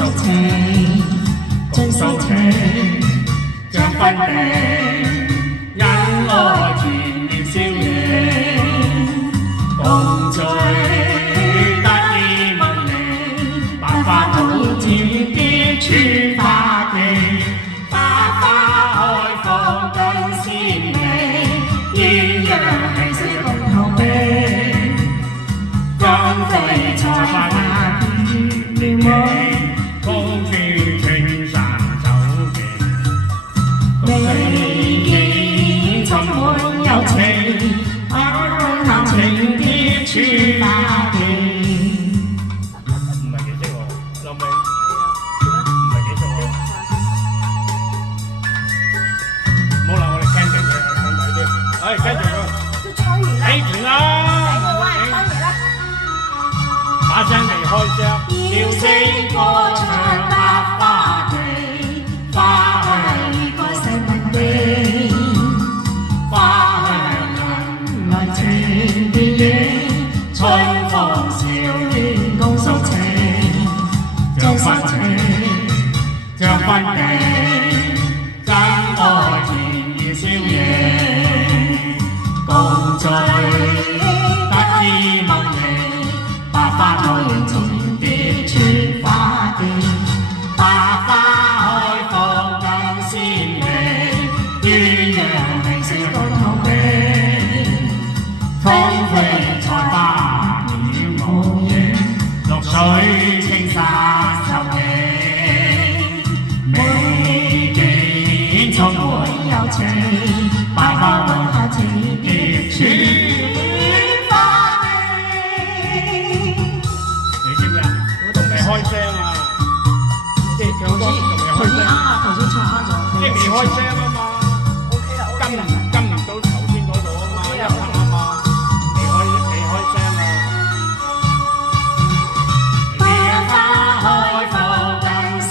宿情，盡心情，像分地，因愛甜言笑語，共聚得意忘形，百花都要甜啲處花地，百花開放更鮮美，鴛鴦係色共頭鼻，光輝才發現妙美。風吹青山走遍，美景充滿柔情，愛談情啲處花地。唔係幾識喎，後尾唔係幾識喎。冇啦，我哋聽定佢，聽睇啲。繼續佢。都吹完啦。停啦！睇個彎，吹完啦。把聲未開聲，叫聲歌唱百花地，花香該世民地，花香人來情電影，春風笑臉共宿情，將心情，將分地，真愛甜言笑語，共聚得意忘形，百花都要重疊處花地，百花開放更鮮美，鴛鴦係色共頭鼻，風飛才發現無形，綠水青山秀美，美景充滿柔情，百花都下情結處。開聲啊！即係唱歌仲未開聲。頭先唱翻咗。即係未開聲啊嘛。OK 啦，跟唔到頭先嗰度啊嘛，一拍啊嘛，未開聲啊。百花開放更鮮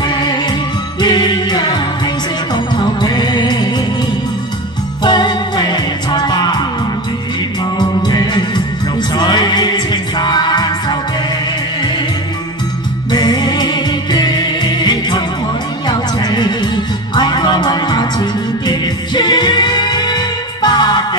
美，鴛鴦係色共頭鼻，風飛才發現無形，綠水青山秀地。愛歌溫下前蝶處花地。